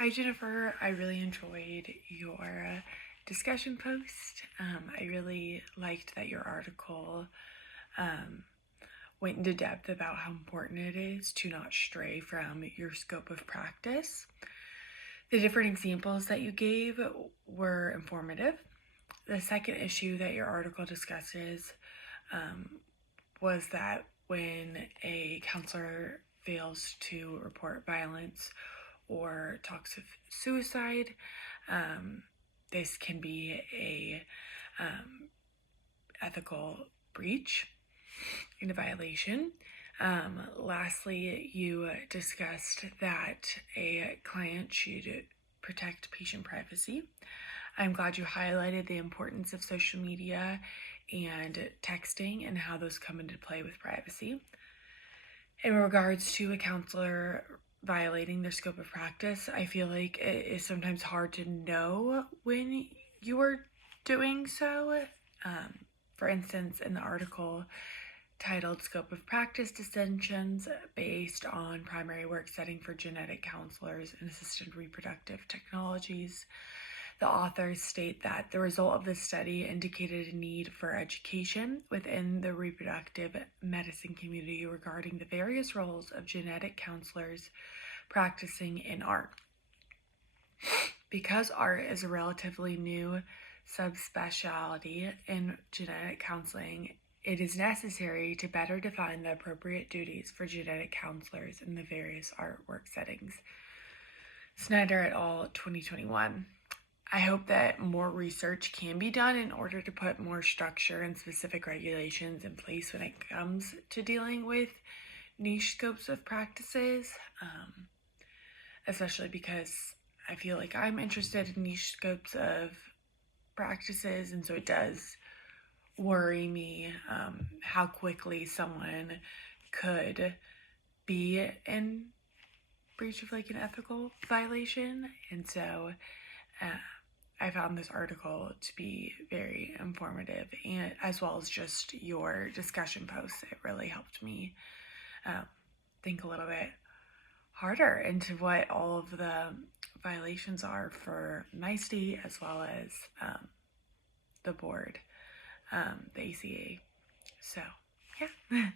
Hi Jennifer, I really enjoyed your discussion post. I really liked that your article went into depth about how important it is to not stray from your scope of practice. The different examples that you gave were informative. The second issue that your article discusses was that when a counselor fails to report violence or talks of suicide, this can be a ethical breach and a violation. Lastly, you discussed that a client should protect patient privacy. I'm glad you highlighted the importance of social media and texting and how those come into play with privacy. In regards to a counselor violating their scope of practice, I feel like it is sometimes hard to know when you are doing so. For instance, in the article titled Scope of Practice Dissensions Based on Primary Work Setting for Genetic Counselors and Assisted Reproductive Technologies, the authors state that the result of this study indicated a need for education within the reproductive medicine community regarding the various roles of genetic counselors practicing in art. Because art is a relatively new subspecialty in genetic counseling, it is necessary to better define the appropriate duties for genetic counselors in the various artwork settings. Snyder et al., 2021. I hope that more research can be done in order to put more structure and specific regulations in place when it comes to dealing with niche scopes of practices, especially because I feel like I'm interested in niche scopes of practices, and so it does worry me how quickly someone could be in breach of like an ethical violation. And so I found this article to be very informative, and as well as just your discussion posts. It really helped me think a little bit harder into what all of the violations are for NICE as well as the board, the ACA. So, yeah.